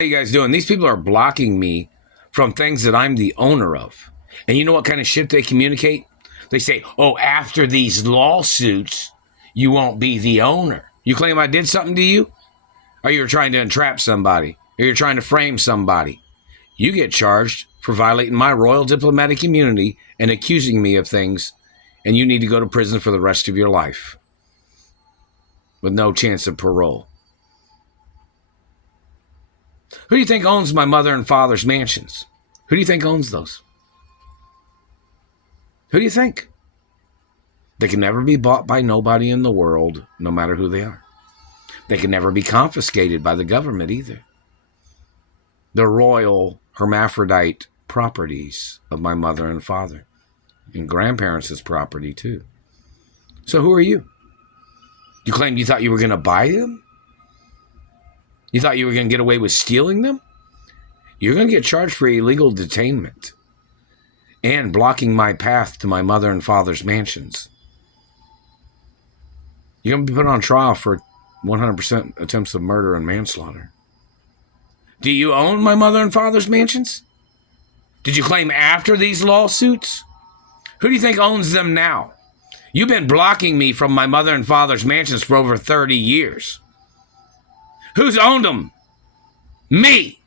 How you guys doing? These people are blocking me from things that I'm the owner of. And you know what kind of shit they communicate? They say, oh, after these lawsuits, you won't be the owner. You claim I did something to you? Or you're trying to entrap somebody? Or you're trying to frame somebody? You get charged for violating my royal diplomatic immunity and accusing me of things, and you need to go to prison for the rest of your life with no chance of parole. Who do you think owns my mother and father's mansions? Who do you think owns those? Who do you think? They can never be bought by nobody in the world, no matter who they are. They can never be confiscated by the government either. The royal hermaphrodite properties of my mother and father, and grandparents' property too. So who are you? You claimed you thought you were going to buy them? You thought you were going to get away with stealing them? You're going to get charged for illegal detainment and blocking my path to my mother and father's mansions. You're going to be put on trial for 100% attempts of murder and manslaughter. Do you own my mother and father's mansions? Did you claim after these lawsuits? Who do you think owns them now? You've been blocking me from my mother and father's mansions for over 30 years. Who's owned them? Me.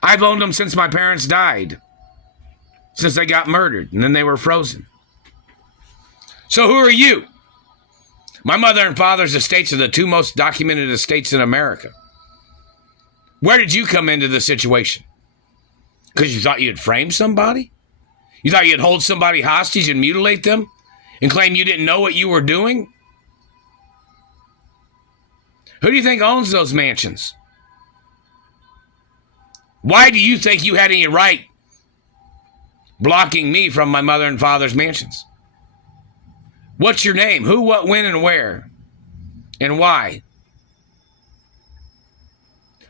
I've owned them since my parents died. Since they got murdered and then they were frozen. So who are you? My mother and father's estates are the two most documented estates in America. Where did you come into the situation? Because you thought you'd frame somebody? You thought you'd hold somebody hostage and mutilate them and claim you didn't know what you were doing? Who do you think owns those mansions? Why do you think you had any right blocking me from my mother and father's mansions? What's your name? Who, what, when, and where? And why?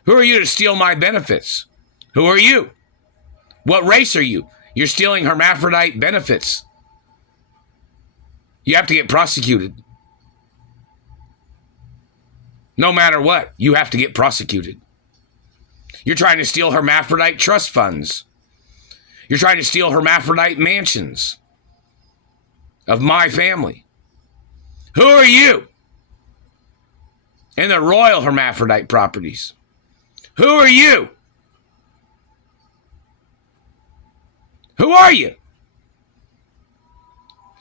Who are you to steal my benefits? Who are you? What race are you? You're stealing hermaphrodite benefits. You have to get prosecuted. No matter what, you have to get prosecuted. You're trying to steal hermaphrodite trust funds. You're trying to steal hermaphrodite mansions of my family. Who are you? And the royal hermaphrodite properties. Who are you? Who are you?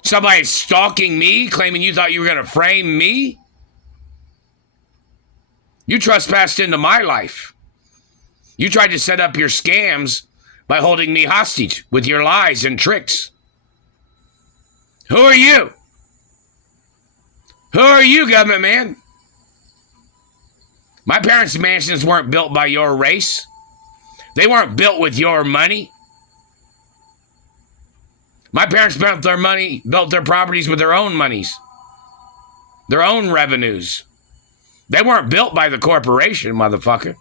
Somebody stalking me, claiming you thought you were going to frame me? You trespassed into my life. You tried to set up your scams by holding me hostage with your lies and tricks. Who are you? Who are you, government man? My parents' mansions weren't built by your race. They weren't built with your money. My parents built their properties with their own monies, their own revenues. They weren't built by the corporation, motherfucker.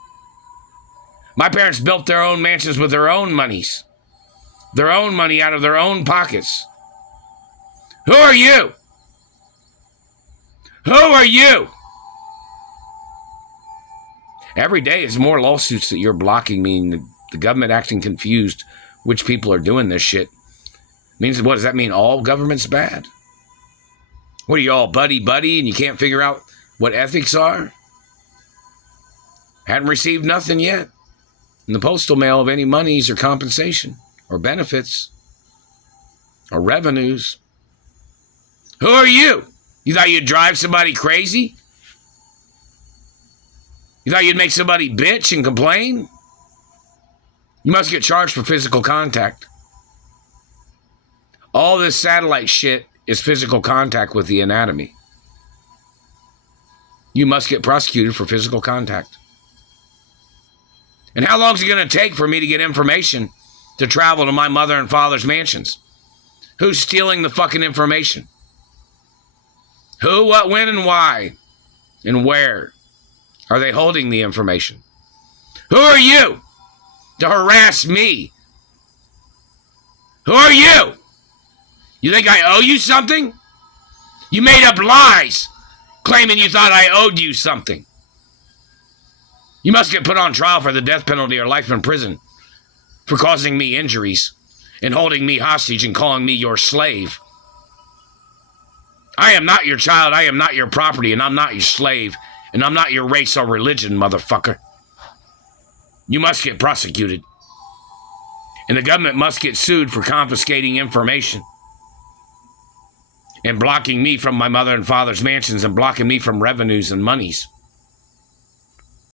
My parents built their own mansions with their own monies, their own money out of their own pockets. Who are you? Who are you? Every day is more lawsuits that you're blocking me, and the government acting confused which people are doing this shit. Means, what does that mean? All government's bad? What are you all buddy and you can't figure out what ethics are? Hadn't received nothing yet in the postal mail of any monies or compensation or benefits or revenues. Who are you? You thought you'd drive somebody crazy? You thought you'd make somebody bitch and complain? You must get charged for physical contact. All this satellite shit is physical contact with the anatomy. You must get prosecuted for physical contact. And how long is it going to take for me to get information to travel to my mother and father's mansions? Who's stealing the fucking information? Who, what, when, and why? And where are they holding the information? Who are you to harass me? Who are you? You think I owe you something? You made up lies claiming you thought I owed you something. You must get put on trial for the death penalty or life in prison for causing me injuries and holding me hostage and calling me your slave. I am not your child, I am not your property, and I'm not your slave, and I'm not your race or religion, motherfucker. You must get prosecuted. And the government must get sued for confiscating information and blocking me from my mother and father's mansions and blocking me from revenues and monies.